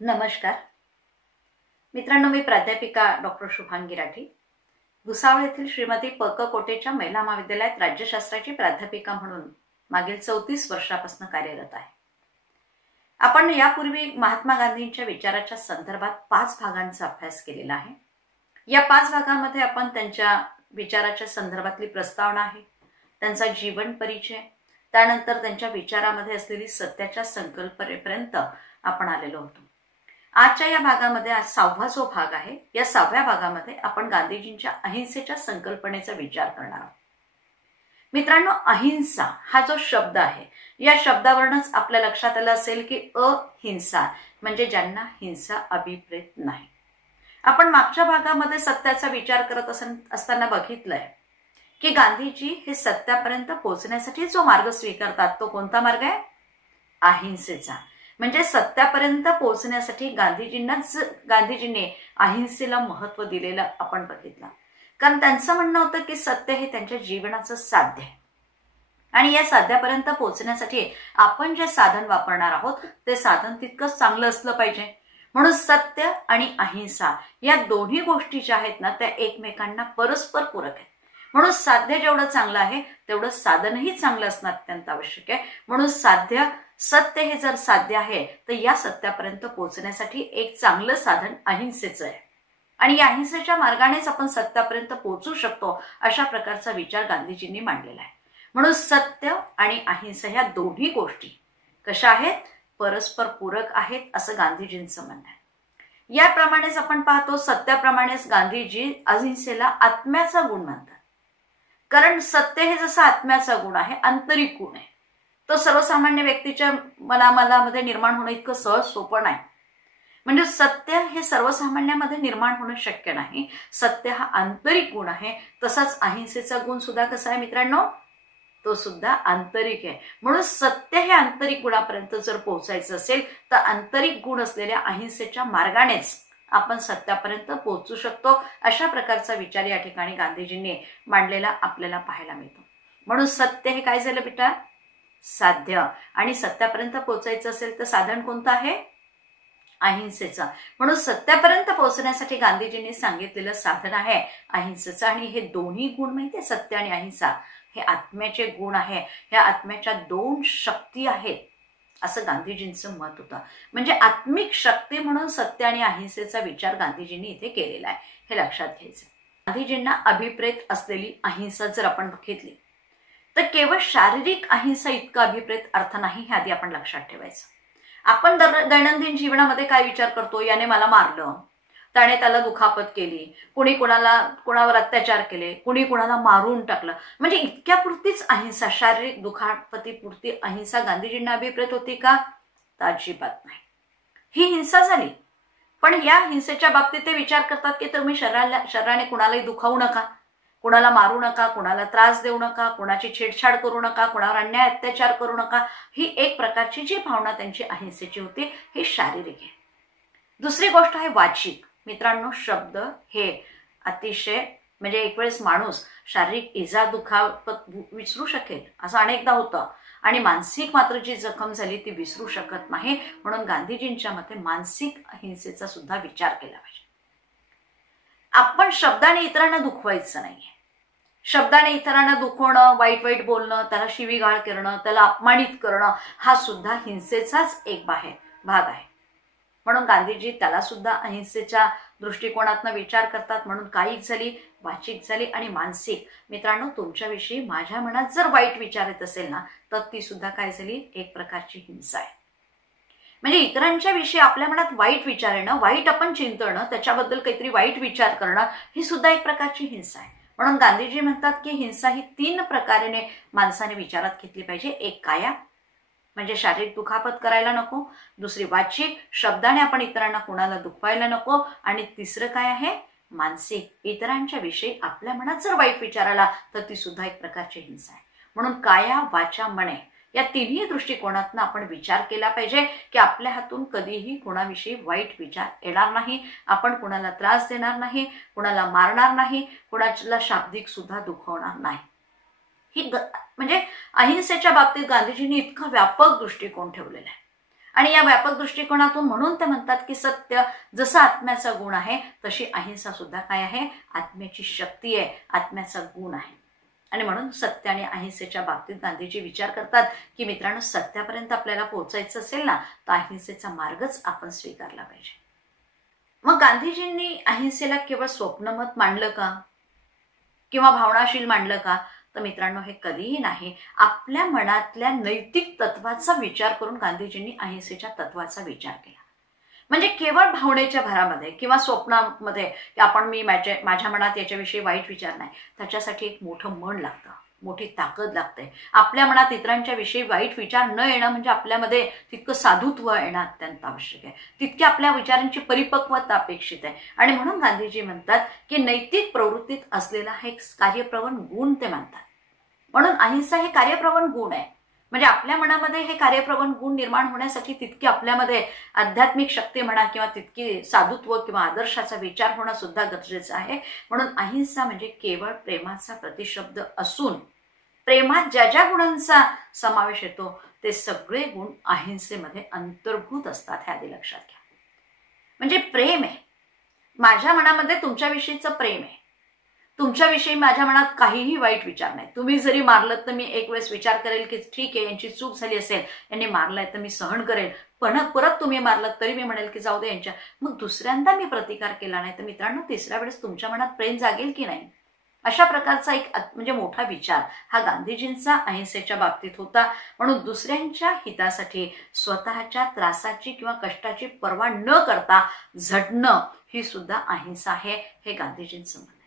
नमस्कार मित्रांनो, मी प्राध्यापिका डॉक्टर शुभांगी राठी, भुसावळ येथील श्रीमती प.क. कोटेच्या महिला महाविद्यालयात राज्यशास्त्राची प्राध्यापिका म्हणून मागील 34 वर्षापासून कार्यरत आहे. आपण यापूर्वी महात्मा गांधींच्या विचाराच्या संदर्भात 5 भागांचा अभ्यास केलेला आहे. या 5 भागांमध्ये आपण त्यांच्या विचाराच्या संदर्भातली प्रस्तावना आहे, त्यांचा जीवन परिचय, त्यानंतर त्यांच्या विचारामध्ये असलेली सत्याच्या संकल्पनेपर्यंत आपण आलेलो होतो. आजच्या या भागामध्ये आज 6वा जो भाग आहे, या 6व्या भागामध्ये आपण गांधीजींच्या अहिंसेच्या संकल्पनेचा विचार करणार आहोत. मित्रांनो, अहिंसा हा जो शब्द आहे, या शब्दावरूनच आपल्या लक्षात आलं असेल की अहिंसा म्हणजे ज्यांना हिंसा अभिप्रेत नाही. आपण मागच्या भागामध्ये सत्याचा विचार करत असताना बघितलंय की गांधीजी हे सत्यापर्यंत पोहोचण्यासाठी जो मार्ग स्वीकारतात तो कोणता मार्ग आहे? अहिंसेचा. म्हणजे सत्यापर्यंत पोहोचण्यासाठी गांधीजींनी अहिंसेला महत्व दिलेलं आपण बघितलं. कारण त्यांचं म्हणणं होतं की सत्य हे त्यांच्या जीवनाचं साध्य आहे आणि या साध्यापर्यंत पोहोचण्यासाठी आपण जे साधन वापरणार आहोत ते साधन तितकंच चांगलं असलं पाहिजे. म्हणून सत्य आणि अहिंसा या दोन्ही गोष्टी ज्या आहेत ना, त्या एकमेकांना परस्पर पूरक आहेत. म्हणून साध्य जेवढं चांगलं आहे तेवढं साधनही चांगलं असणं अत्यंत आवश्यक आहे. म्हणून सत्य हे जर साध्य आहे तर या सत्यापर्यंत पोहोचण्यासाठी एक चांगलं साधन अहिंसेचं आहे आणि या अहिंसेच्या मार्गानेच आपण सत्यापर्यंत पोहोचू शकतो, अशा प्रकारचा विचार गांधीजींनी मांडलेला आहे. म्हणून सत्य आणि अहिंसा ह्या दोन्ही गोष्टी कशा आहेत? परस्पर पूरक आहेत असं गांधीजींचं म्हणणं आहे. याप्रमाणेच आपण पाहतो, सत्याप्रमाणेच गांधीजी अहिंसेला आत्म्याचा गुण मानतात. कारण सत्य हे जसं आत्म्याचा गुण आहे, आंतरिक गुण आहे, तो सर्वसामान्य व्यक्तीच्या मनामध्ये निर्माण होणं इतकं सहज सोपं नाही. म्हणजे सत्य हे सर्वसामान्यामध्ये निर्माण होणं शक्य नाही. सत्य हा आंतरिक गुण आहे. तसाच अहिंसेचा गुण सुद्धा कसा आहे मित्रांनो? तो सुद्धा आंतरिक आहे. म्हणून सत्य हे आंतरिक गुणापर्यंत जर पोहोचायचं असेल तर आंतरिक गुण असलेल्या अहिंसेच्या मार्गानेच आपण सत्यापर्यंत पोहोचू शकतो, अशा प्रकारचा विचार या ठिकाणी गांधीजींनी मांडलेला आपल्याला पाहायला मिळतो. म्हणून सत्य हे काय झालं बेटा? साध्य. आणि सत्यापर्यंत पोहोचायचं असेल तर साधन कोणतं आहे? अहिंसेचं. म्हणून सत्यापर्यंत पोहोचण्यासाठी गांधीजींनी सांगितलेलं साधन आहे अहिंसेचं. आणि हे दोन्ही गुण माहितीये, सत्य आणि अहिंसा हे आत्म्याचे गुण आहे. ह्या आत्म्याच्या 2 शक्ती आहेत असं गांधीजींचं मत होतं. म्हणजे आत्मिक शक्ती म्हणून सत्य आणि अहिंसेचा विचार गांधीजींनी इथे केलेला आहे, हे लक्षात घ्यायचं. गांधीजींना अभिप्रेत असलेली अहिंसा जर आपण बघितली तर केवळ शारीरिक अहिंसा इतका अभिप्रेत अर्थ नाही, हे आधी आपण लक्षात ठेवायचं. आपण दैनंदिन जीवनामध्ये काय विचार करतो? याने मला मारलं, त्याने त्याला दुखापत केली, कुणी कुणावर अत्याचार केले, कुणी कुणाला मारून टाकलं, म्हणजे इतक्यापुरतीच अहिंसा, शारीरिक दुखापतीपुरती अहिंसा गांधीजींना अभिप्रेत होती का? तर अजिबात नाही. ही हिंसा झाली, पण या हिंसेच्या बाबतीत ते विचार करतात की तुम्ही शरीराने कुणालाही दुखावू नका, कुणाला मारू नका, कुणाला त्रास देऊ नका, कुणाची छेडछाड करू नका, कुणावर अन्याय अत्याचार करू नका. ही एक प्रकारची जी भावना त्यांची अहिंसेची होती, ही शारीरिक आहे. दुसरी गोष्ट आहे वाचिक. मित्रांनो, शब्द हे अतिशय म्हणजे एक वेळेस माणूस शारीरिक इजा दुखापत विसरू शकेल असं अनेकदा होतं, आणि मानसिक मात्र जी जखम झाली ती विसरू शकत नाही. म्हणून गांधीजींच्या मते मानसिक अहिंसेचा सुद्धा विचार केला पाहिजे. आपण शब्दाने इतरांना दुखवायचं नाहीये. शब्दाने इतरांना दुखवणं, वाईट बोलणं, त्याला शिवीगाळ करणं, त्याला अपमानित करणं, हा सुद्धा हिंसेचाच एक भाग आहे. म्हणून गांधीजी त्याला सुद्धा अहिंसेच्या दृष्टिकोनातनं विचार करतात. म्हणून कायिक झाली, वाचिक झाली आणि मानसिक. मित्रांनो, तुमच्याविषयी माझ्या मनात जर वाईट विचार येत असेल ना, तर ती सुद्धा काय झाली? एक प्रकारची हिंसा आहे. म्हणजे इतरांच्या विषयी आपल्या मनात वाईट विचार येणं, वाईट आपण चिंतणं, त्याच्याबद्दल काहीतरी वाईट विचार करणं, ही सुद्धा एक प्रकारची हिंसा आहे. म्हणून गांधीजी म्हणतात की हिंसा ही 3 प्रकारे माणसाने विचारात घेतली पाहिजे. एक काया, म्हणजे शारीरिक दुखापत करायला नको. दुसरी वाचिक, शब्दाने आपण इतरांना कुणाला दुखवायला नको. आणि तिसरं काय आहे? मानसिक, इतरांच्या विषयी आपल्या मनात जर वाईट विचार आला तर ती सुद्धा एक प्रकारची हिंसा आहे. म्हणून काया, वाचा, मने या तिन्ही दृष्टिकोनातून आपण विचार केला पाहिजे की आपल्या हातून कधीही कुणाविषयी वाईट विचार येणार नाही, आपण कुणाला त्रास देणार नाही, कुणाला मारणार नाही, कुणाला शाब्दिक सुद्धा दुखवणार नाही. ही म्हणजे अहिंसेच्या बाबतीत गांधीजींनी इतका व्यापक दृष्टिकोन ठेवलेला आहे. आणि या व्यापक दृष्टिकोनातून म्हणून ते म्हणतात की सत्य जसं आत्म्याचा गुण आहे तशी अहिंसा सुद्धा काय आहे, आत्म्याची शक्ती आहे, आत्म्याचा गुण आहे. आणि म्हणून सत्य आणि अहिंसेच्या बाबतीत गांधीजी विचार करतात की मित्रांनो, सत्यापर्यंत आपल्याला पोहोचायचं असेल ना तर अहिंसेचा मार्गच आपण स्वीकारला पाहिजे. मग गांधीजींनी अहिंसेला केवळ स्वप्नमत मांडलं का किंवा भावनाशील मांडलं का, तर मित्रांनो हे कधीही नाही. आपल्या मनातल्या नैतिक तत्वाचा विचार करून गांधीजींनी अहिंसेच्या तत्वाचा विचार केला. म्हणजे केवळ भावनेच्या भरामध्ये किंवा स्वप्नामध्ये आपण माझ्या मनात याच्याविषयी वाईट विचार नाही, त्याच्यासाठी एक मोठं मन लागतं, मोठी ताकद लागते. आपल्या मनात इतरांच्या विषयी वाईट विचार न येणं म्हणजे आपल्यामध्ये तितकं साधुत्व येणं अत्यंत आवश्यक आहे, तितकी आपल्या विचारांची परिपक्वता अपेक्षित आहे. आणि म्हणून गांधीजी म्हणतात की नैतिक प्रवृत्तीत असलेला हा एक कार्यप्रवण गुण ते मानतात. म्हणून अहिंसा हे कार्यप्रवण गुण आहे. म्हणजे आपल्या मनामध्ये हे कार्यप्रवण गुण निर्माण होण्यासाठी तितकी आपल्यामध्ये आध्यात्मिक शक्ती म्हणा किंवा तितकी साधुत्व किंवा आदर्शाचा विचार होणं सुद्धा गरजेचं आहे. म्हणून अहिंसा म्हणजे केवळ प्रेमाचा प्रतिशब्द असून प्रेमात ज्या ज्या गुणांचा समावेश येतो ते सगळे गुण अहिंसेमध्ये अंतर्भूत असतात, हे आधी लक्षात घ्या. म्हणजे प्रेम आहे, माझ्या मनामध्ये तुमच्याविषयीचं प्रेम आहे, तुमच्याविषयी माझ्या मनात काहीही वाईट विचार नाही. तुम्ही जरी मारलं तर मी एक वेळेस विचार करेल की ठीक आहे, यांची चूक झाली असेल, यांनी मारलंय तर मी सहन करेल, पण परत तुम्ही मारलं तरी मी म्हणेल की जाऊ दे यांच्या. मग दुसऱ्यांदा मी प्रतिकार केला नाही तर मित्रांनो तिसऱ्या वेळेस तुमच्या मनात प्रेम जागेल की नाही, अशा प्रकारचा एक म्हणजे मोठा विचार हा गांधीजींचा अहिंसेच्या बाबतीत होता. म्हणून दुसऱ्यांच्या हितासाठी स्वतःच्या त्रासाची किंवा कष्टाची पर्वा न करता झटणं ही सुद्धा अहिंसा आहे, हे गांधीजींचं म्हणणं आहे.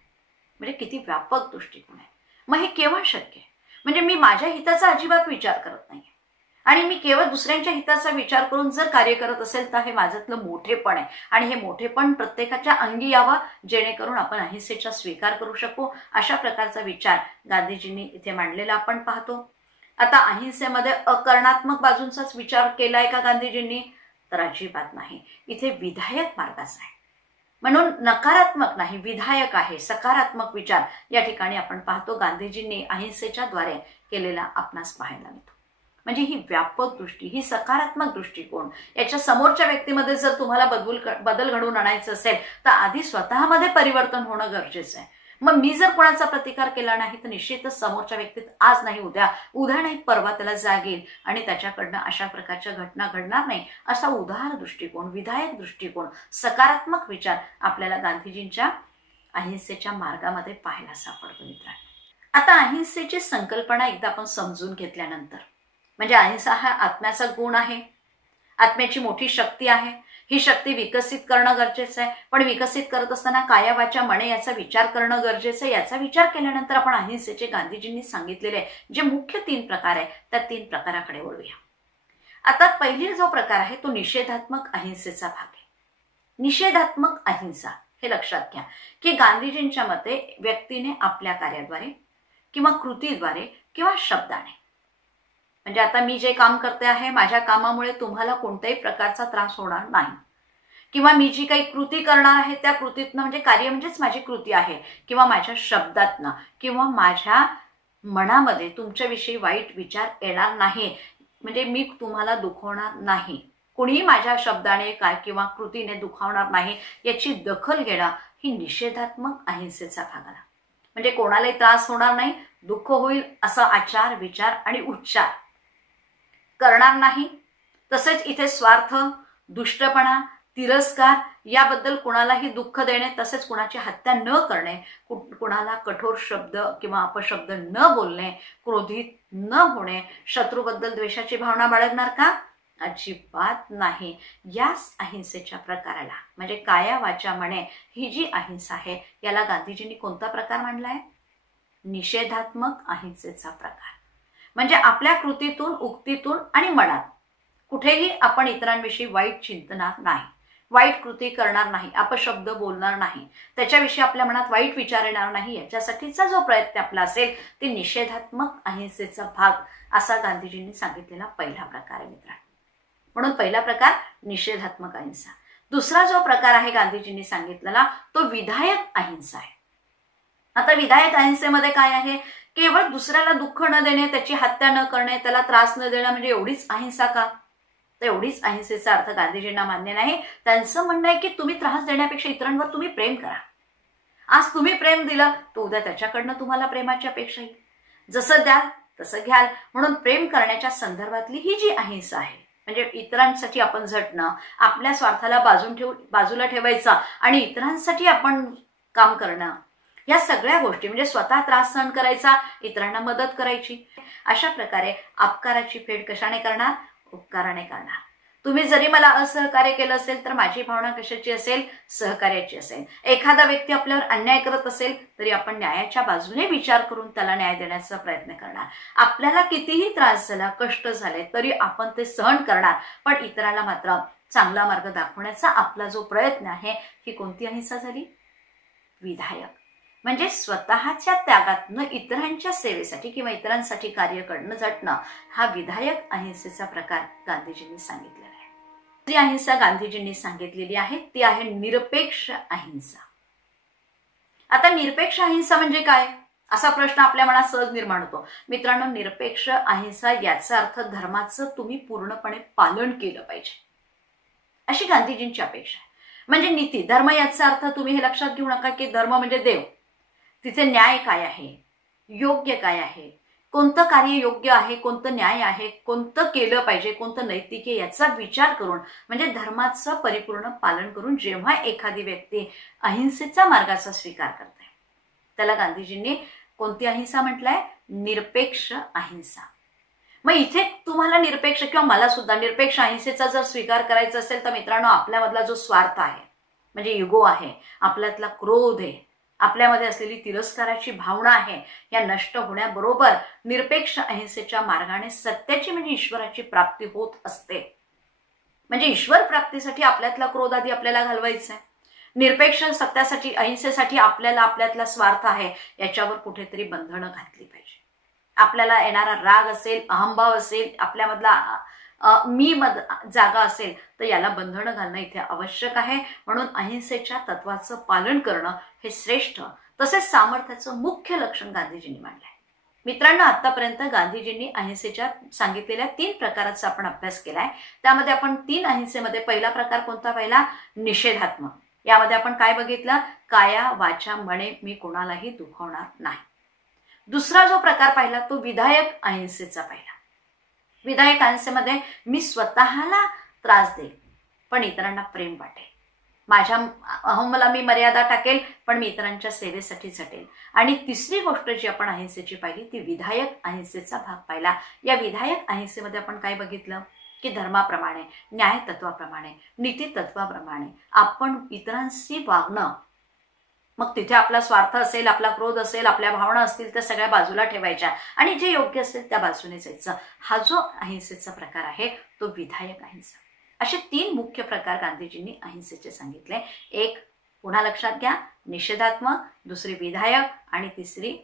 म्हणजे किती व्यापक दृष्टिकोन आहे. मग हे केव्हा शक्य आहे, म्हणजे मी माझ्या हिताचा अजिबात विचार करत नाही आणि मी केवळ दुसऱ्यांच्या हिताचा विचार करून जर कार्य करत असेल तर हे माझ्यातलं मोठेपण आहे. आणि हे मोठेपण प्रत्येकाच्या अंगी यावं जेणेकरून आपण अहिंसेचा स्वीकार करू शकू, अशा प्रकारचा विचार गांधीजींनी इथे मांडलेला आपण पाहतो. आता अहिंसेमध्ये अकर्णात्मक बाजूंचाच विचार केलाय का गांधीजींनी, तर अजिबात नाही. इथे विधायक मार्गाचा आहे. म्हणून नकारात्मक नाही, विधायक आहे, सकारात्मक विचार या ठिकाणी आपण पाहतो गांधीजींनी अहिंसेच्या द्वारे केलेला आपणास पाहायला मिळतो. म्हणजे ही व्यापक दृष्टी, ही सकारात्मक दृष्टिकोन, याच्या समोरच्या व्यक्तीमध्ये जर तुम्हाला बदल घडवून आणायचं असेल तर आधी स्वतःमध्ये परिवर्तन होणं गरजेचं आहे. मग मी जर कोणाचा प्रतिकार केला नाही तर निश्चितच समोरच्या व्यक्तीत आज नाही उद्या नाही परवा त्याला जाग येईल आणि त्याच्याकडनं अशा प्रकारच्या घटना घडणार नाही. असा उदार दृष्टिकोन, विधायक दृष्टिकोन, सकारात्मक विचार आपल्याला गांधीजींच्या अहिंसेच्या मार्गामध्ये पाहायला सापडतो. मित्रांनो, आता अहिंसेची संकल्पना एकदा आपण समजून घेतल्यानंतर, म्हणजे अहिंसा हा आत्म्याचा गुण आहे, आत्म्याची मोठी शक्ती आहे, ही शक्ती विकसित करणं गरजेचं आहे. पण विकसित करत असताना काया वाचा मने याचा विचार करणं गरजेचं आहे. याचा विचार केल्यानंतर आपण अहिंसेचे गांधीजींनी सांगितलेले जे मुख्य 3 प्रकार आहे त्या 3 प्रकाराकडे वळूया. आता पहिला जो प्रकार आहे तो निषेधात्मक अहिंसेचा भाग आहे. निषेधात्मक अहिंसा हे लक्षात घ्या की गांधीजींच्या मते व्यक्तीने आपल्या कार्याद्वारे किंवा कृतीद्वारे किंवा शब्दाने, म्हणजे आता मी जे काम करते आहे माझ्या कामामुळे तुम्हाला कोणत्याही प्रकारचा त्रास होणार नाही, किंवा मी जी काही कृती करणार आहे त्या कृतीतनं, म्हणजे कार्य म्हणजेच माझी कृती आहे, किंवा माझ्या शब्दातनं किंवा माझ्या मनामध्ये तुमच्याविषयी वाईट विचार येणार नाही, म्हणजे मी तुम्हाला दुखवणार नाही, कोणीही माझ्या शब्दाने काय किंवा कृतीने दुखावणार नाही याची दखल घेणं ही निषेधात्मक अहिंसेचा भाग आला. म्हणजे कोणालाही त्रास होणार नाही, दुःख होईल असा आचार, विचार आणि उच्चार करणार नाही. तसेच इथे स्वार्थ, दुष्टपणा, तिरस्कार याबद्दल कुणालाही दुःख देणे, तसेच कुणाची हत्या न करणे, कुणाला कठोर शब्द किंवा अपशब्द न बोलणे, क्रोधित न होणे, शत्रूबद्दल द्वेषाची भावना बाळगणार का, अजिबात नाही. याच अहिंसेच्या प्रकाराला म्हणजे काया वाचा मने ही जी अहिंसा आहे याला गांधीजींनी कोणता प्रकार मांडलाय, निषेधात्मक अहिंसेचा प्रकार. म्हणजे आपल्या कृतीतून, उक्तीतून आणि मनात कुठेही आपण इतरांविषयी वाईट चिंतणार नाही, वाईट कृती करणार नाही, अपशब्द बोलणार नाही, त्याच्याविषयी आपल्या मनात वाईट विचार येणार नाही, याच्यासाठीचा जो प्रयत्न आपला असेल ते निषेधात्मक अहिंसेचा भाग असा गांधीजींनी सांगितलेला पहिला प्रकार आहे मित्रांनो. म्हणून पहिला प्रकार निषेधात्मक अहिंसा. दुसरा जो प्रकार आहे गांधीजींनी सांगितलेला तो विधायक अहिंसा आहे. आता विधायक अहिंसेमध्ये काय आहे, केवळ दुसऱ्याला दुःख न देणे, त्याची हत्या न करणे, त्याला त्रास न देणं, म्हणजे एवढीच अहिंसा का, तर एवढीच अहिंसेचा अर्थ गांधीजींना मान्य नाही. त्यांचं म्हणणं आहे की तुम्ही त्रास देण्यापेक्षा इतरांवर तुम्ही प्रेम करा. आज तुम्ही प्रेम दिलं तर उद्या त्याच्याकडनं तुम्हाला प्रेमाची अपेक्षा येईल. जसं द्याल तसं घ्याल. म्हणून प्रेम करण्याच्या संदर्भातली ही जी अहिंसा आहे, म्हणजे इतरांसाठी आपण झटणं, आपल्या स्वार्थाला बाजूला ठेवायचं आणि इतरांसाठी आपण काम करणं, या सगळ्या गोष्टी म्हणजे स्वतः त्रास सहन करायचा, इतरांना मदत करायची. अशा प्रकारे अपकाराची फेड कशाने करणार? उपकाराने करणार. तुम्ही जरी मला असहकार्य केलं असेल तर माझी भावना कशाची असेल? सहकार्याची असेल. एखादा व्यक्ती आपल्यावर अन्याय करत असेल तरी आपण न्यायाच्या बाजूने विचार करून त्याला न्याय देण्याचा प्रयत्न करणार. आपल्याला कितीही त्रास झाला, कष्ट झाले तरी आपण ते सहन करणार, पण इतराला मात्र चांगला मार्ग दाखवण्याचा आपला जो प्रयत्न आहे, ही कोणती अहिंसा झाली? विधायक. म्हणजे स्वतःच्या त्यागातनं इतरांच्या सेवेसाठी किंवा इतरांसाठी कार्य करणं, झटणं, हा विधायक अहिंसेचा प्रकार गांधीजींनी सांगितलेला आहे. जी अहिंसा गांधीजींनी सांगितलेली आहे ती आहे निरपेक्ष अहिंसा. आता निरपेक्ष अहिंसा म्हणजे काय, असा प्रश्न आपल्या मनात सहज निर्माण होतो. मित्रांनो, निरपेक्ष अहिंसा याचा अर्थ धर्माचं तुम्ही पूर्णपणे पालन केलं पाहिजे, अशी गांधीजींची अपेक्षा आहे. म्हणजे नीती धर्म याचा अर्थ तुम्ही हे लक्षात घेऊ नका की धर्म म्हणजे देव. तिचे न्याय काय आहे, योग्य काय आहे, कोणतं कार्य योग्य आहे, कोणतं न्याय आहे, कोणतं केलं पाहिजे, कोणतं नैतिक आहे, याचा विचार करून, म्हणजे धर्माचं परिपूर्ण पालन करून जेव्हा एखादी व्यक्ती अहिंसेचा मार्गाचा स्वीकार करते, त्याला गांधीजींनी कोणती अहिंसा म्हटलंय? निरपेक्ष अहिंसा. मग इथे तुम्हाला निरपेक्ष किंवा मला सुद्धा निरपेक्ष अहिंसेचा जर स्वीकार करायचा असेल तर मित्रांनो, आपल्यामधला जो स्वार्थ आहे, म्हणजे इगो आहे, आपल्यातला क्रोध आहे, आपल्यामध्ये असलेली तिरस्काराची भावना आहे, या नष्ट होण्याबरोबर निरपेक्ष अहिंसेच्या मार्गाने सत्याची म्हणजे ईश्वराची प्राप्ती होत असते. म्हणजे ईश्वर प्राप्तीसाठी आपल्यातला क्रोध आधी आपल्याला घालवायचा आहे. निरपेक्ष सत्यासाठी, अहिंसेसाठी आपल्याला आपल्यातला स्वार्थ आहे याच्यावर कुठेतरी बंधनं घातली पाहिजे. आपल्याला येणारा राग असेल, अहंभाव असेल, आपल्यामधला मी जागा असेल तर याला बंधनं घालणं इथे आवश्यक आहे. म्हणून अहिंसेच्या तत्वाचं पालन करणं हे श्रेष्ठ तसेच सामर्थ्याचं मुख्य लक्षण गांधीजींनी मांडलंय. मित्रांनो, आतापर्यंत गांधीजींनी अहिंसेच्या सांगितलेल्या 3 प्रकाराचा आपण अभ्यास केलाय. त्यामध्ये आपण 3 अहिंसेमध्ये पहिला प्रकार कोणता पाहिला? निषेधात्मक. यामध्ये आपण काय बघितलं? काया वाचा मने मी कोणालाही दुखवणार नाही. दुसरा जो प्रकार पाहिला तो विधायक अहिंसेचा पाहिला. विधायक अहिंसेमध्ये मी स्वतःला त्रास देईल पण इतरांना प्रेम वाटेल, माझ्या अहमला मी मर्यादा टाकेल पण मी इतरांच्या सेवेसाठी झटेल. आणि तिसरी गोष्ट जी आपण अहिंसेची पाहिली ती विधायक अहिंसेचा भाग पाहिला. या विधायक अहिंसेमध्ये आपण काय बघितलं की धर्माप्रमाणे, न्याय तत्वाप्रमाणे, नीती तत्वाप्रमाणे आपण इतरांशी वागणं, मग तिथे आपला स्वार्थ असेल, आपला क्रोध असेल, आपल्या भावना असतील त्या सगळ्या बाजूला ठेवायच्या आणि जे योग्य असेल त्या बाजूने जायचं. हा जो अहिंसेचा प्रकार आहे तो विधायक अहिंसा. असे 3 मुख्य प्रकार गांधीजींनी अहिंसेचे सांगितले. एक पुन्हा लक्षात घ्या, निषेधात्मक, दुसरी विधायक आणि तिसरी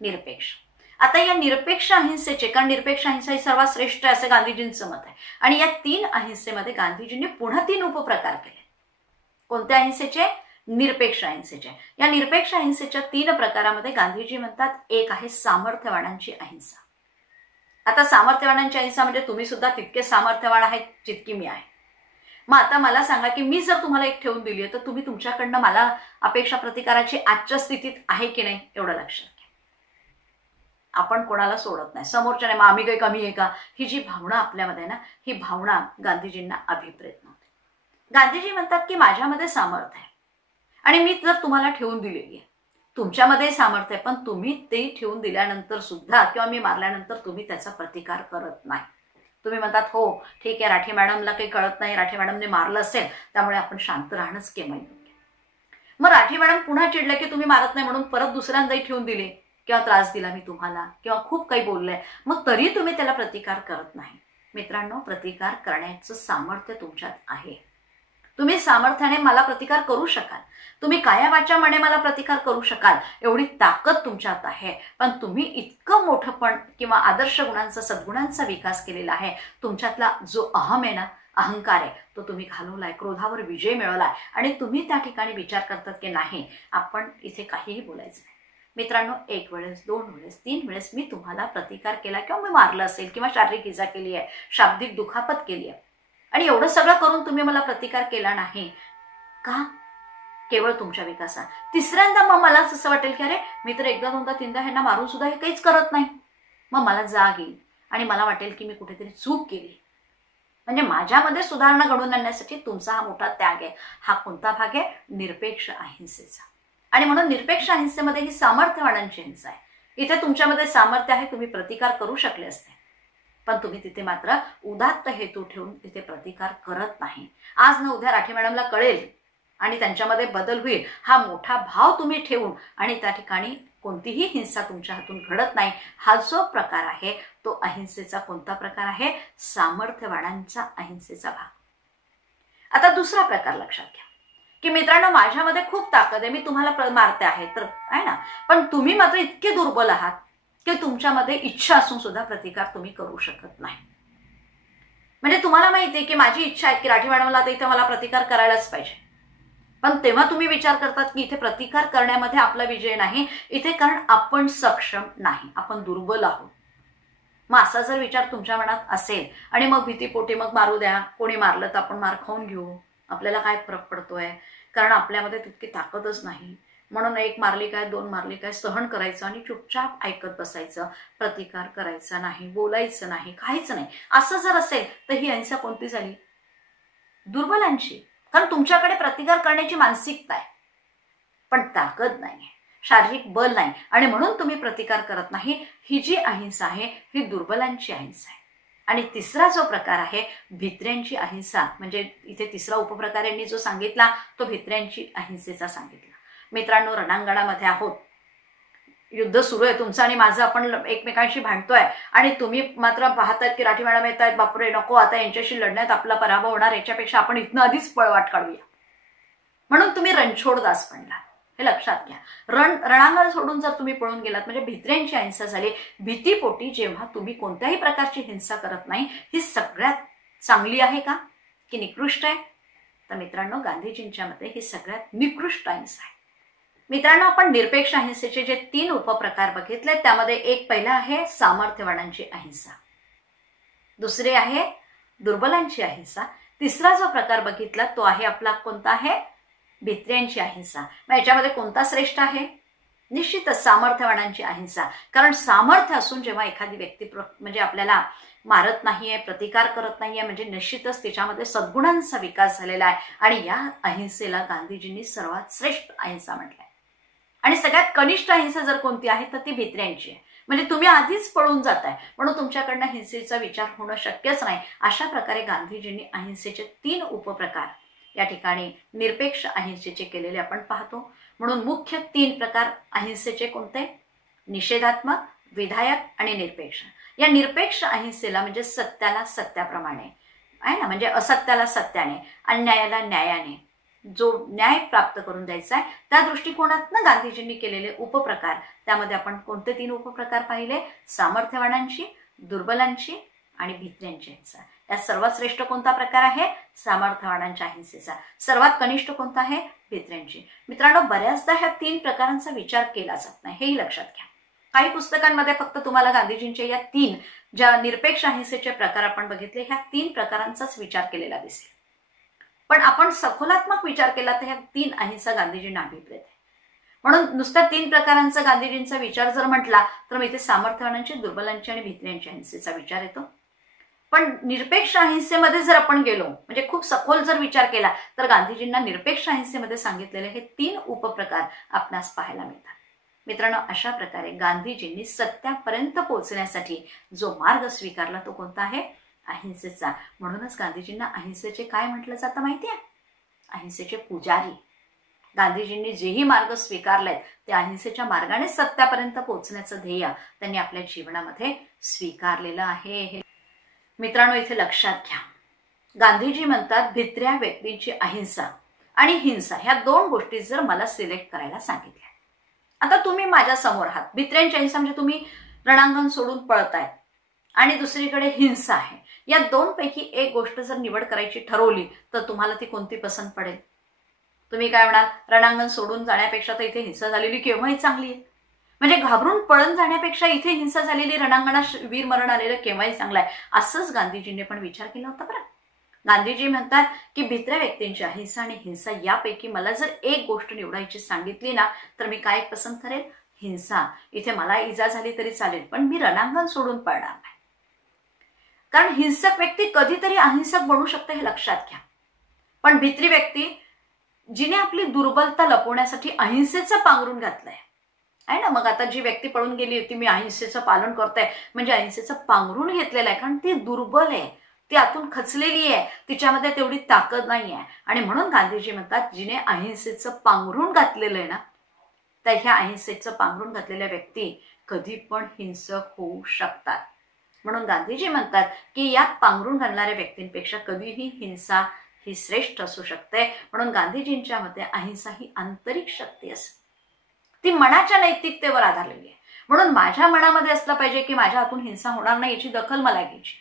निरपेक्ष. आता या निरपेक्ष अहिंसेचे, कारण निरपेक्ष अहिंसा ही सर्वात श्रेष्ठ आहे असं गांधीजींचं मत आहे, आणि या 3 अहिंसेमध्ये गांधीजींनी पुन्हा 3 उपप्रकार केले. कोणत्या अहिंसेचे? निरपेक्ष अहिंसेचे. या निरपेक्ष अहिंसेच्या 3 प्रकारामध्ये गांधीजी म्हणतात एक आहे सामर्थ्यवानांची अहिंसा. आता सामर्थ्यवानांची अहिंसा म्हणजे तुम्ही सुद्धा तितके सामर्थ्यवान आहेत जितकी मी आहे. मग आता मला सांगा की मी जर तुम्हाला एक ठेवून दिली तर तुम्ही तुमच्याकडनं मला अपेक्षा प्रतिकाराची आजच्या स्थितीत आहे की नाही एवढं लक्षात घ्या. आपण कोणाला सोडत नाही, समोरच्याने मग आम्ही काही कमी आहे का, ही जी भावना आपल्यामध्ये ना, ही भावना गांधीजींना अभिप्रेत नव्हती. गांधीजी म्हणतात की माझ्यामध्ये सामर्थ्य आहे आणि मी जर तुम्हाला ठेवून दिलेली आहे, तुमच्यामध्ये सामर्थ्य आहे, पण तुम्ही ते ठेवून दिल्यानंतर सुद्धा किंवा मी मारल्यानंतर तुम्ही त्याचा प्रतिकार करत नाही. तुम्ही म्हणतात हो ठीक आहे, राठी मॅडमला काही कळत नाही, राठी मॅडमने मारलं असेल त्यामुळे आपण शांत राहणंच केव्हा योग्य. मग राठी मॅडम पुन्हा चिडल्या की तुम्ही मारत नाही म्हणून परत दुसऱ्यांदाही ठेवून दिले किंवा त्रास दिला मी तुम्हाला किंवा खूप काही बोललंय, मग तरी तुम्ही त्याला प्रतिकार करत नाही. मित्रांनो, प्रतिकार करण्याचं सामर्थ्य तुमच्यात आहे. तुम्ही सामर्थ्याने मला प्रतिकार करू शकाल, तुम्ही काया वाचा मने मला प्रतिकार करू शकाल, एवढी ताकद तुमच्यात आहे. पण तुम्ही इतकं मोठंपण किंवा आदर्श गुणांचा, सद्गुणांचा विकास केलेला आहे, तुमच्यातला जो अहम आहे ना, अहंकार आहे, तो तुम्ही घालवलाय, क्रोधावर विजय मिळवलाय आणि तुम्ही त्या ठिकाणी विचार करतात की नाही आपण इथे काहीही बोलायचं नाही, मित्रांनो, 1 वेळेस, 2 वेळेस, 3 वेळेस मी तुम्हाला प्रतिकार केला किंवा मी मारलं असेल किंवा शारीरिक इजा केली आहे, शाब्दिक दुखापत केली आहे, आणि एवढं सगळं करून तुम्ही मला प्रतिकार केला नाही का? केवळ तुमच्या विकासा. तिसऱ्यांदा मग मलाच असं वाटेल की अरे मी तर एकदा दोनदा तीनदा ह्यांना मारून सुद्धा हे काहीच करत नाही. मग मला जाग येईल आणि मला वाटेल की मी कुठेतरी चूक केली. म्हणजे माझ्यामध्ये सुधारणा घडवून आणण्यासाठी तुमचा हा मोठा त्याग आहे. हा कोणता भाग आहे? निरपेक्ष अहिंसेचा. आणि म्हणून निरपेक्ष अहिंसेमध्ये ही सामर्थ्यवानांची हिंसा आहे. इथे तुमच्यामध्ये सामर्थ्य आहे, तुम्ही प्रतिकार करू शकले असते, पण तुम्ही तिथे मात्र उदात्त हेतू ठेवून तिथे प्रतिकार करत नाही. आज न उद्या राठी मॅडमला कळेल आणि त्यांच्यामध्ये बदल होईल हा मोठा भाव तुम्ही ठेवून, आणि त्या ठिकाणी कोणतीही हिंसा तुमच्या हातून घडत नाही. हा जो प्रकार आहे तो अहिंसेचा कोणता प्रकार आहे? सामर्थ्यवानांचा अहिंसेचा भाग. आता दुसरा प्रकार लक्षात घ्या की मित्रांनो, माझ्यामध्ये खूप ताकद आहे, मी तुम्हाला मारते आहे तर आहे ना, पण तुम्ही मात्र इतके दुर्बल आहात की तुमच्यामध्ये इच्छा असून सुद्धा प्रतिकार तुम्ही करू शकत नाही. म्हणजे तुम्हाला माहिती आहे की माझी इच्छा आहे की राठी मॅडमला आता इथे मला प्रतिकार करायलाच पाहिजे, पण तेव्हा तुम्ही विचार करतात की इथे प्रतिकार करण्यामध्ये आपला विजय नाही, इथे कारण आपण सक्षम नाही, आपण दुर्बल आहोत. मग असा जर विचार तुमच्या मनात असेल आणि मग भीतीपोटी मग मारू द्या, कोणी मारलं तर आपण मार खाऊन घेऊ, आपल्याला काय फरक पडतोय, कारण आपल्यामध्ये तितकी ताकदच नाही, म्हणून 1 मारली काय 2 मारली काय सहन करायचं आणि चुपचाप ऐकत बसायचं, प्रतिकार करायचा नाही, बोलायचं नाही, काहीच नाही, असं जर असेल तर ही अहिंसा कोणती झाली? दुर्बलांची. कारण तुमच्याकडे प्रतिकार करण्याची मानसिकता आहे पण ताकद नाही, शारीरिक बल नाही, आणि म्हणून तुम्ही प्रतिकार करत नाही. ही जी अहिंसा आहे ही दुर्बलांची अहिंसा आहे. आणि तिसरा जो प्रकार आहे भित्र्यांची अहिंसा, म्हणजे इथे तिसरा उपप्रकार यांनी जो सांगितला तो भित्र्यांची अहिंसेचा सांगितला. मित्रांनो, रणांगणामध्ये आहोत, युद्ध सुरू आहे तुमचं आणि माझं, आपण एकमेकांशी भांडतोय आणि तुम्ही मात्र पाहतायत की राठी मॅडम येत आहेत, बापरे नको आता यांच्याशी लढण्यात आपला पराभव होणार, याच्यापेक्षा आपण इथनं आधीच पळवाट काढूया, म्हणून तुम्ही रणछोडदास बनला. हे लक्षात घ्या. रणांगण सोडून जर तुम्ही पळून गेलात म्हणजे भित्र्यांची अहिंसा झाली. भीतीपोटी जेव्हा तुम्ही कोणत्याही प्रकारची हिंसा करत नाही, ही सगळ्यात चांगली आहे का की निकृष्ट आहे? तर मित्रांनो, गांधीजींच्या मते ही सगळ्यात निकृष्ट अहिंसा आहे. मित्रांनो, आपण निरपेक्ष अहिंसेचे जे 3 उपप्रकार बघितले त्यामध्ये एक पहिला आहे सामर्थ्यवानांची अहिंसा, दुसरे आहे दुर्बलांची अहिंसा, तिसरा जो प्रकार बघितला तो आहे आपला कोणता आहे? भित्र्यांची अहिंसा. मग याच्यामध्ये कोणता श्रेष्ठ आहे? निश्चितच सामर्थ्यवानांची अहिंसा. कारण सामर्थ्य असून जेव्हा एखादी व्यक्ती म्हणजे आपल्याला मारत नाहीये, प्रतिकार करत नाहीये, म्हणजे निश्चितच त्याच्यामध्ये सद्गुणांचा विकास झालेला आहे. आणि या अहिंसेला गांधीजींनी सर्वात श्रेष्ठ अहिंसा म्हटलंय. आणि सगळ्यात कनिष्ठ अहिंसा जर कोणती आहे तर ती भित्र्यांची आहे. म्हणजे तुम्ही आधीच पळून जाताय म्हणून तुमच्याकडनं हिंसेचा विचार होणं शक्यच नाही. अशा प्रकारे गांधीजींनी अहिंसेचे 3 उपप्रकार या ठिकाणी निरपेक्ष अहिंसेचे केलेले आपण पाहतो. म्हणून मुख्य 3 प्रकार अहिंसेचे कोणते? निषेधात्मक, विधायक आणि निरपेक्ष. या निरपेक्ष अहिंसेला म्हणजे सत्याला सत्याप्रमाणे आहे ना, म्हणजे असत्याला सत्याने, अन्यायाला न्यायाने जो न्याय प्राप्त करून द्यायचा आहे त्या दृष्टिकोनातून गांधीजींनी केलेले उपप्रकार. त्यामध्ये आपण कोणते 3 उपप्रकार पाहिले? सामर्थ्यवानांची, दुर्बलांची आणि भित्र्यांची अहिंसा. या सर्वात श्रेष्ठ कोणता प्रकार आहे? सामर्थ्यवानांच्या अहिंसेचा. सर्वात कनिष्ठ कोणता आहे? भित्र्यांची. मित्रांनो, बऱ्याचदा ह्या 3 प्रकारांचा विचार केला जात नाही, हेही लक्षात घ्या. काही पुस्तकांमध्ये फक्त तुम्हाला गांधीजींच्या या 3 ज्या निरपेक्ष अहिंसेचे प्रकार आपण बघितले ह्या 3 प्रकारांचाच विचार केलेला दिसेल. पण आपण सखोलात्मक विचार केला तर ह्या 3 अहिंसा गांधीजींना अभिप्रेत आहे. म्हणून नुसत्या 3 प्रकारांचा गांधीजींचा विचार जर म्हटला तर इथे सामर्थ्यवानांची, दुर्बलांची आणि भित्र्यांची अहिंसेचा विचार येतो. पण निरपेक्ष अहिंसेमध्ये जर आपण गेलो म्हणजे खूप सखोल जर विचार केला तर गांधीजींना निरपेक्ष अहिंसेमध्ये सांगितलेले हे 3 उपप्रकार आपणास पाहायला मिळतात. मित्रांनो, अशा प्रकारे गांधीजींनी सत्यापर्यंत पोहोचण्यासाठी जो मार्ग स्वीकारला तो कोणता आहे? अहिंसेचा. म्हणूनच गांधीजींना अहिंसेचे काय म्हटलं जातं माहिती आहे? अहिंसेचे पुजारी. गांधीजींनी जेही मार्ग स्वीकारलेत ते अहिंसेच्या मार्गाने सत्यापर्यंत पोहोचण्याचं ध्येय त्यांनी आपल्या जीवनामध्ये स्वीकारलेलं आहे. मित्रांनो, इथे लक्षात घ्या, गांधीजी म्हणतात भित्र्या व्यक्तींची अहिंसा आणि हिंसा ह्या 2 गोष्टी जर मला सिलेक्ट करायला सांगितल्या. आता तुम्ही माझ्या समोर आहात. भित्र्यांची अहिंसा म्हणजे तुम्ही रणांगण सोडून पळताय आणि दुसरीकडे हिंसा आहे. या 2 पैकी एक गोष्ट जर निवड करायची ठरवली तर तुम्हाला ती कोणती पसंत पडेल? तुम्ही काय म्हणाल? रणांगण सोडून जाण्यापेक्षा तर इथे हिंसा झालेली केव्हाही चांगली आहे. म्हणजे घाबरून पळून जाण्यापेक्षा इथे हिंसा झालेली रणांगणात वीर मरण आलेलं केव्हाही चांगलं आहे, असंच गांधीजींनी पण विचार केला होता बरं. गांधीजी म्हणतात की भित्र्या व्यक्तींची अहिंसा आणि हिंसा यापैकी मला जर एक गोष्ट निवडायची सांगितली ना, तर मी काय पसंत करेल? हिंसा. इथे मला इजा झाली तरी चालेल, पण मी रणांगण सोडून पळणार नाही. कारण हिंसक व्यक्ती कधीतरी अहिंसक बनू शकते हे लक्षात घ्या, पण भित्री व्यक्ती जिने आपली दुर्बलता लपवण्यासाठी अहिंसेचं पांघरून घातलंय आहे ना. मग आता जी व्यक्ती पळून गेली होती, मी अहिंसेचं पालन करते म्हणजे अहिंसेचं पांघरून घेतलेलं आहे, कारण ती दुर्बल आहे, ती आतून खचलेली आहे, तिच्यामध्ये तेवढी ताकद नाही आहे. आणि म्हणून गांधीजी म्हणतात जिने अहिंसेचं पांघरून घातलेलं आहे ना, तर ह्या अहिंसेचं पांघरून घातलेल्या व्यक्ती कधी पण हिंसक होऊ शकतात. म्हणून गांधीजी म्हणतात की या पांघरून घालणाऱ्या व्यक्तींपेक्षा कधीही हिंसा ही श्रेष्ठ असू शकते. म्हणून गांधीजींच्या मते अहिंसा ही आंतरिक शक्ती असते, ती मनाच्या नैतिकतेवर आधारलेली आहे. म्हणून माझ्या मनामध्ये असलं पाहिजे की माझ्या हातून हिंसा होणार नाही याची दखल मला घ्यायची.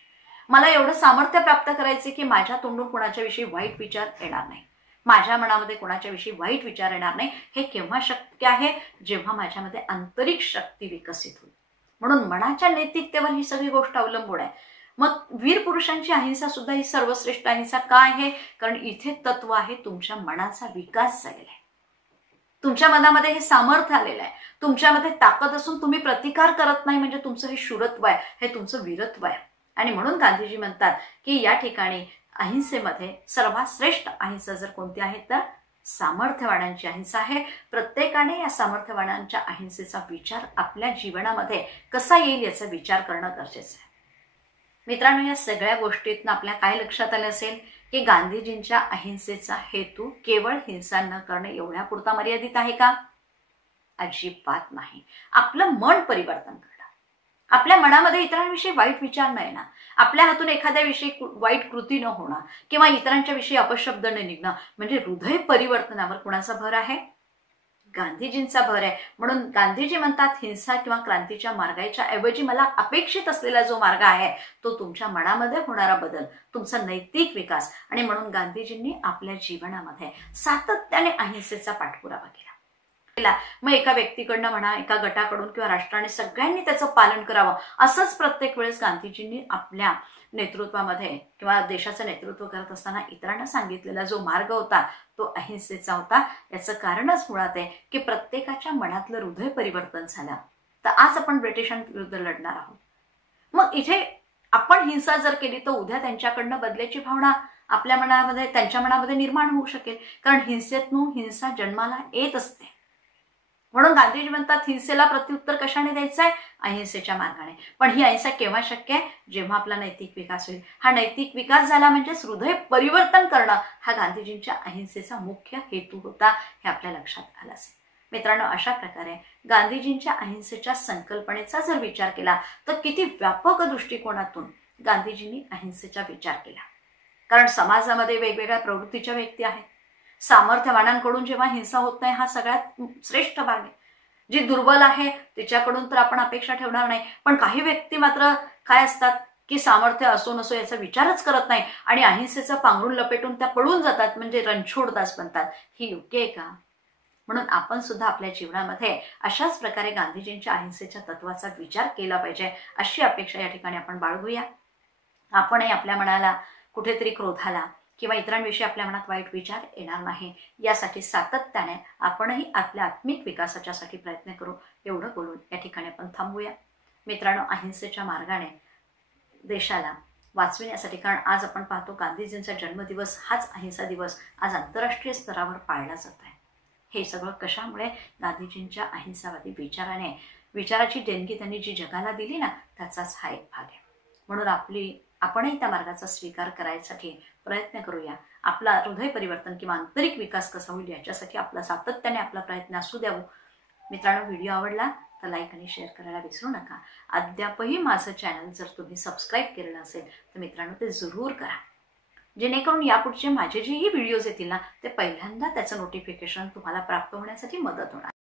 मला एवढं सामर्थ्य प्राप्त करायचे की माझ्या तोंडून कोणाच्या विषयी वाईट विचार येणार नाही, माझ्या मनामध्ये कोणाच्या विषयी वाईट विचार येणार नाही. हे केव्हा शक्य आहे? जेव्हा माझ्यामध्ये आंतरिक शक्ती विकसित होईल. म्हणून मनाच्या नैतिकतेवर ही सगळी गोष्ट अवलंबून आहे. मग वीर पुरुषांची अहिंसा सुद्धा ही सर्वश्रेष्ठ अहिंसा का आहे? कारण इथे तत्व आहे तुमच्या मनाचा विकास झालेला आहे, तुमच्या मनामध्ये हे सामर्थ्य आलेलं आहे, तुमच्यामध्ये ताकद असून तुम्ही प्रतिकार करत नाही, म्हणजे तुमचं हे शूरत्व आहे, हे तुमचं वीरत्व आहे. आणि म्हणून गांधीजी म्हणतात की या ठिकाणी अहिंसेमध्ये सर्वात श्रेष्ठ अहिंसा जर कोणती आहे तर सामर्थ्यवानांची अहिंसा आहे. प्रत्येकाने या सामर्थ्यवानांच्या अहिंसेचा विचार आपल्या जीवनामध्ये कसा येईल याचा विचार करणं गरजेचं आहे. मित्रांनो, या सगळ्या गोष्टीतनं आपल्या काय लक्षात आलं असेल की गांधीजींच्या अहिंसेचा हेतू केवळ हिंसा न करणे एवढ्यापुरता मर्यादित आहे का? अजिबात नाही. आपलं मन परिवर्तन करणं, आपल्या मनामध्ये इतरांविषयी वाईट विचार न येणं, आपल्या हातून एखाद्याविषयी वाईट कृती न होणं किंवा इतरांच्या विषयी अपशब्द न निघणं, म्हणजे हृदय परिवर्तनावर कुणाचा भर आहे? गांधीजींचा भर आहे. म्हणून गांधीजी म्हणतात हिंसा किंवा क्रांतीच्या मार्गाच्या ऐवजी मला अपेक्षित असलेला जो मार्ग आहे तो तुमच्या मनामध्ये होणारा बदल, तुमचा नैतिक विकास. आणि म्हणून गांधीजींनी आपल्या जीवनामध्ये सातत्याने अहिंसेचा पाठपुरावा केला. मग एका व्यक्तीकडनं म्हणा, एका गटाकडून किंवा राष्ट्राने सगळ्यांनी त्याचं पालन करावं, असंच प्रत्येक वेळेस गांधीजींनी आपल्या नेतृत्वामध्ये किंवा देशाचं नेतृत्व करत असताना इतरांना सांगितलेला जो मार्ग होता तो अहिंसेचा होता. याचं कारणच मुळात आहे की प्रत्येकाच्या मनातलं हृदय परिवर्तन झालं. तर आज आपण ब्रिटिशांविरुद्ध लढणार आहोत. मग इथे आपण हिंसा जर केली तर उद्या त्यांच्याकडनं बदल्याची भावना आपल्या मनामध्ये, त्यांच्या मनामध्ये निर्माण होऊ शकेल. कारण हिंसेतून हिंसा जन्माला येत असते. म्हणून गांधीजी म्हणतात हिंसेला प्रत्युत्तर कशाने द्यायचं आहे? अहिंसेच्या मार्गाने. पण ही अहिंसा केव्हा शक्य आहे? जेव्हा आपला नैतिक विकास होईल. हा नैतिक विकास झाला म्हणजेच हृदय परिवर्तन करणं हा गांधीजींच्या अहिंसेचा मुख्य हेतू होता, हे आपल्या लक्षात आलं असेल. मित्रांनो, अशा प्रकारे गांधीजींच्या अहिंसेच्या संकल्पनेचा जर विचार केला तर किती व्यापक दृष्टिकोनातून गांधीजींनी अहिंसेचा विचार केला. कारण समाजामध्ये वेगवेगळ्या प्रवृत्तीच्या व्यक्ती आहेत. सामर्थ्यवानांकडून जेव्हा हिंसा होत नाही हा सगळ्यात श्रेष्ठ भाग आहे. जी दुर्बल आहे तिच्याकडून तर आपण अपेक्षा ठेवणार नाही, पण काही व्यक्ती मात्र काय असतात की सामर्थ्य असो नसो याचा विचारच करत नाही आणि अहिंसेचं पांघरून लपेटून त्या पळून जातात, म्हणजे रणछोडदास बनतात. ही योग्य आहे का? म्हणून आपण सुद्धा आपल्या जीवनामध्ये अशाच प्रकारे गांधीजींच्या अहिंसेच्या तत्वाचा विचार केला पाहिजे, अशी अपेक्षा या ठिकाणी आपण बाळगूया. आपणही आपल्या मनाला कुठेतरी क्रोधाला किंवा इतरांविषयी आपल्या मनात वाईट विचार येणार नाही यासाठी सातत्याने आपणही आपल्या आत्मिक विकासाच्यासाठी प्रयत्न करू. एवढं बोलून या ठिकाणी आपण थांबूया. मित्रांनो, अहिंसेच्या मार्गाने देशाला वाचविण्यासाठी, कारण आज आपण पाहतो गांधीजींचा जन्मदिवस हाच अहिंसा दिवस आज आंतरराष्ट्रीय स्तरावर पाळला जात आहे. हे सगळं कशामुळे? गांधीजींच्या अहिंसावादी विचाराची देणगी त्यांनी जी जगाला दिली ना, त्याचाच हा एक भाग आहे. म्हणून आपणही त्या मार्गाचा स्वीकार करायसाठी प्रयत्न करूया. आपला हृदय परिवर्तन किंवा आंतरिक विकास कसा होईल याच्यासाठी आपला सातत्याने आपला प्रयत्न असू द्यावं. मित्रांनो, व्हिडिओ आवडला तर लाईक आणि शेअर करायला विसरू नका. अद्यापही माझं चॅनल जर तुम्ही सबस्क्राईब केलेलं असेल तर मित्रांनो ते जरूर करा, जेणेकरून यापुढचे माझे जेही व्हिडिओज येतील ना ते पहिल्यांदा त्याचं नोटिफिकेशन तुम्हाला प्राप्त होण्यासाठी मदत होणार.